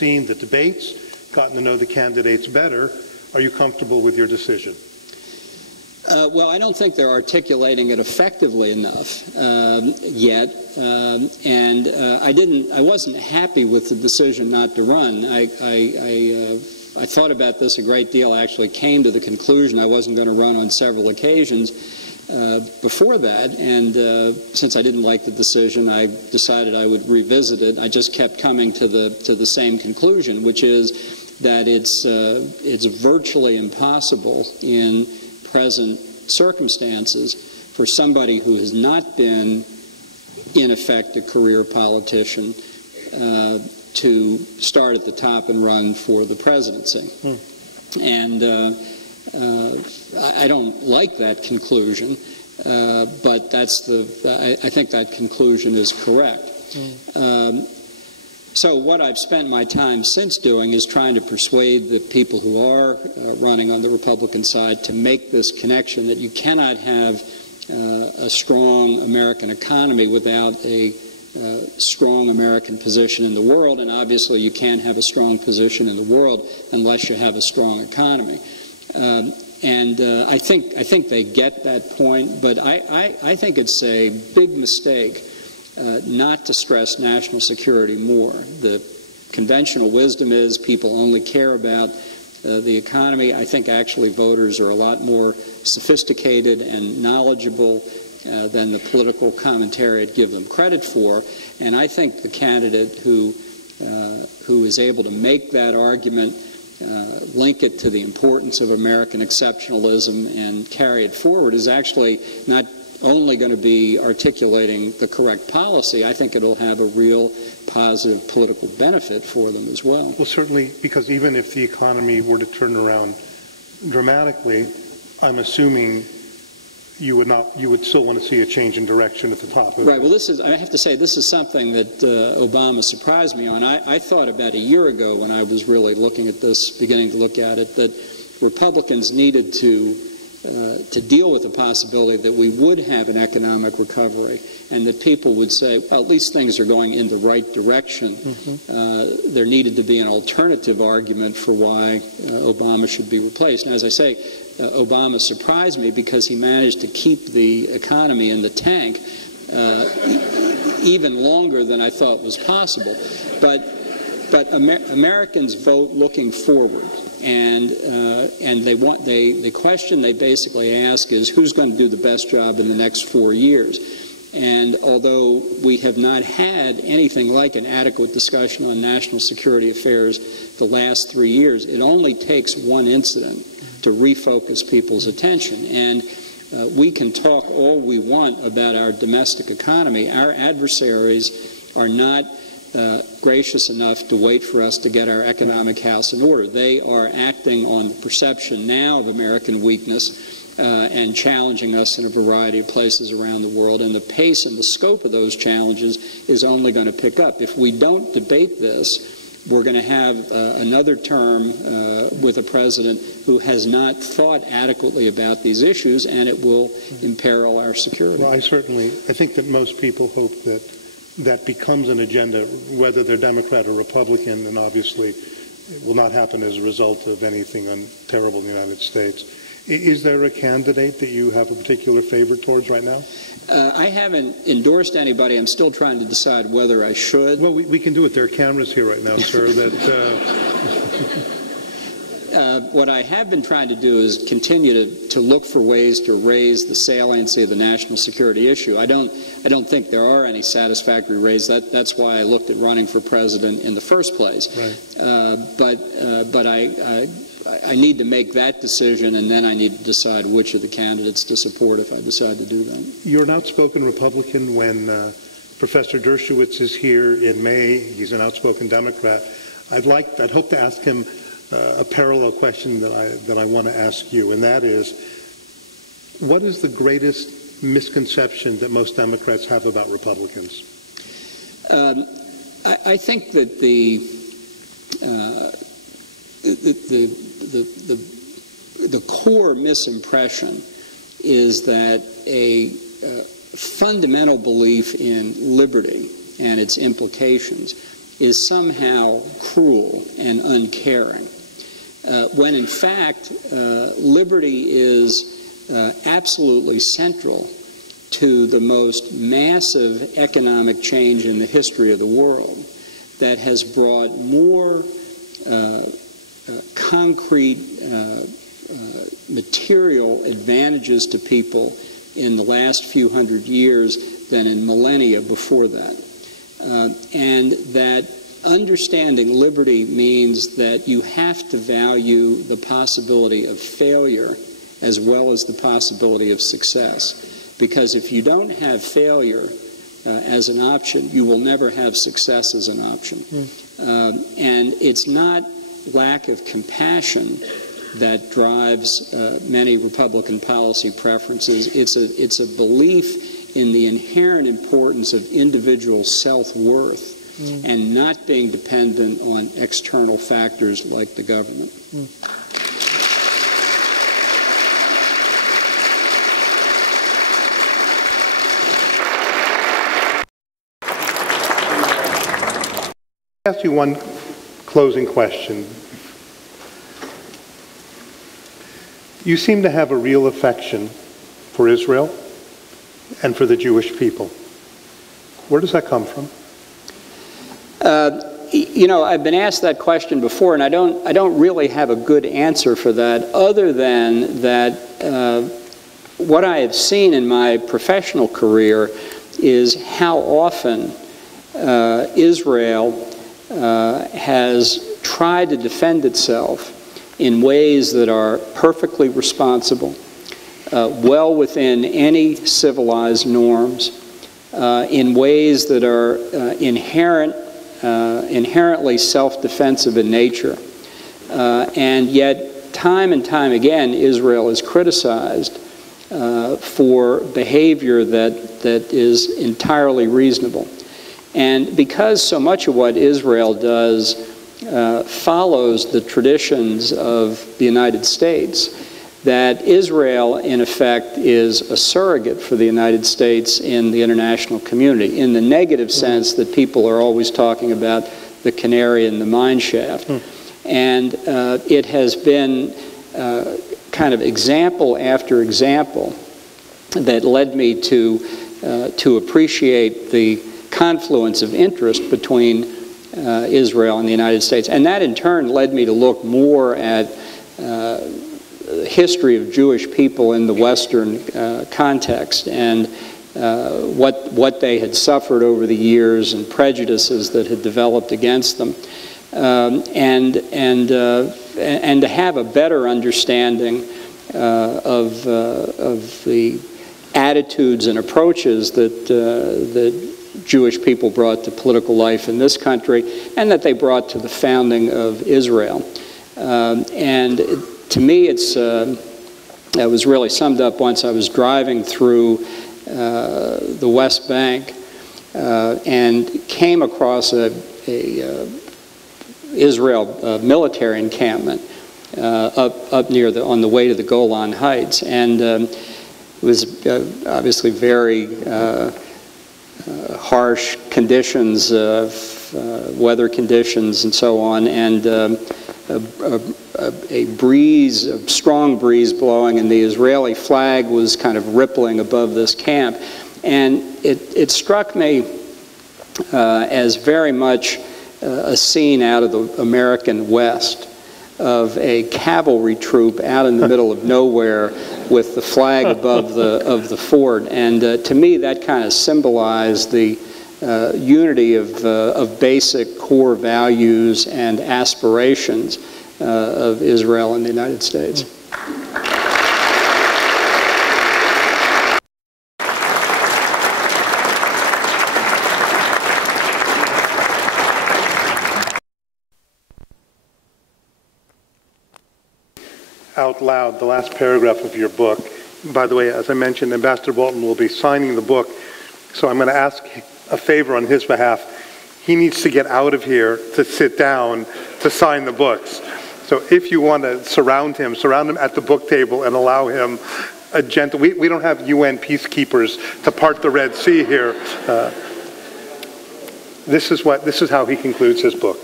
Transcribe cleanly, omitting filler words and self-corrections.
seen the debates, gotten to know the candidates better. Are you comfortable with your decision? Well, I don't think they're articulating it effectively enough yet, and I wasn't happy with the decision not to run. I thought about this a great deal. I actually came to the conclusion I wasn't going to run on several occasions before that, and since I didn't like the decision, I decided I would revisit it. I just kept coming to the same conclusion, which is that it's virtually impossible in present circumstances for somebody who has not been, in effect, a career politician to start at the top and run for the presidency. And I don't like that conclusion, but I think that conclusion is correct. So what I've spent my time since doing is trying to persuade the people who are running on the Republican side to make this connection that you cannot have a strong American economy without a strong American position in the world, and obviously you can't have a strong position in the world unless you have a strong economy. I think they get that point, but I think it's a big mistake not to stress national security more. The conventional wisdom is people only care about the economy. I think actually voters are a lot more sophisticated and knowledgeable than the political commentariat give them credit for. And I think the candidate who is able to make that argument, link it to the importance of American exceptionalism and carry it forward is actually not only going to be articulating the correct policy. I think it'll have a real positive political benefit for them as well. Well, certainly, because even if the economy were to turn around dramatically, I'm assuming you would still want to see a change in direction at the top. Right. Well, I have to say, this is something that Obama surprised me on. I thought about a year ago when I was really looking at this, beginning to look at it, that Republicans needed to deal with the possibility that we would have an economic recovery and that people would say, well, at least things are going in the right direction. There needed to be an alternative argument for why Obama should be replaced. Now, as I say, Obama surprised me because he managed to keep the economy in the tank even longer than I thought was possible. But Americans vote looking forward. And the question they basically ask is, who's going to do the best job in the next 4 years? And although we have not had anything like an adequate discussion on national security affairs the last 3 years, it only takes one incident to refocus people's attention. And we can talk all we want about our domestic economy. Our adversaries are not gracious enough to wait for us to get our economic house in order. They are acting on the perception now of American weakness and challenging us in a variety of places around the world, and the pace and the scope of those challenges is only going to pick up. If we don't debate this, we're going to have another term with a president who has not thought adequately about these issues, and it will imperil our security. Well, I think that most people hope that that becomes an agenda, whether they're Democrat or Republican, and obviously it will not happen as a result of anything terrible in the United States. Is there a candidate that you have a particular favor towards right now? I haven't endorsed anybody. I'm still trying to decide whether I should. Well, we can do it. There are cameras here right now, sir. What I have been trying to do is continue to look for ways to raise the saliency of the national security issue. I don't think there are any satisfactory ways. That's why I looked at running for president in the first place. Right. But I need to make that decision, and then I need to decide which of the candidates to support if I decide to do that. You're an outspoken Republican. When Professor Dershowitz is here in May, he's an outspoken Democrat. I'd hope to ask him a parallel question that I want to ask you, and that is, what is the greatest misconception that most Democrats have about Republicans? I think that the core misimpression is that a fundamental belief in liberty and its implications is somehow cruel and uncaring, when in fact liberty is absolutely central to the most massive economic change in the history of the world that has brought more concrete material advantages to people in the last few hundred years than in millennia before that. And that understanding liberty means that you have to value the possibility of failure as well as the possibility of success. Because if you don't have failure as an option, you will never have success as an option. And it's not lack of compassion that drives many Republican policy preferences. It's a belief in the inherent importance of individual self-worth and not being dependent on external factors like the government. I'll ask you one closing question. You seem to have a real affection for Israel and for the Jewish people. Where does that come from? You know, I've been asked that question before, and I don't really have a good answer for that, other than that what I have seen in my professional career is how often Israel has tried to defend itself in ways that are perfectly responsible, well within any civilized norms, in ways that are inherently self-defensive in nature. And yet, time and time again, Israel is criticized for behavior that is entirely reasonable. And because so much of what Israel does follows the traditions of the United States, that Israel, in effect, is a surrogate for the United States in the international community, in the negative sense that people are always talking about the canary in the mine shaft. And it has been kind of example after example that led me to appreciate the confluence of interest between Israel and the United States. And that in turn led me to look more at the history of Jewish people in the Western context and what they had suffered over the years and prejudices that had developed against them. And to have a better understanding of the attitudes and approaches that Jewish people brought to political life in this country and that they brought to the founding of Israel. And to me, it was really summed up once I was driving through the West Bank and came across a Israel military encampment up near on the way to the Golan Heights, and it was obviously very harsh conditions, weather conditions, and so on, and a strong breeze blowing, and the Israeli flag was kind of rippling above this camp, and it struck me as very much a scene out of the American West, of a cavalry troop out in the middle of nowhere with the flag above the fort. And to me, that kind of symbolized the unity of basic core values and aspirations of Israel and the United States. Out loud, the last paragraph of your book. By the way, as I mentioned, Ambassador Bolton will be signing the book, so I'm going to ask a favor on his behalf. He needs to get out of here to sit down to sign the books. So if you want to surround him at the book table and allow him a gentle... We don't have UN peacekeepers to part the Red Sea here. this is how he concludes his book.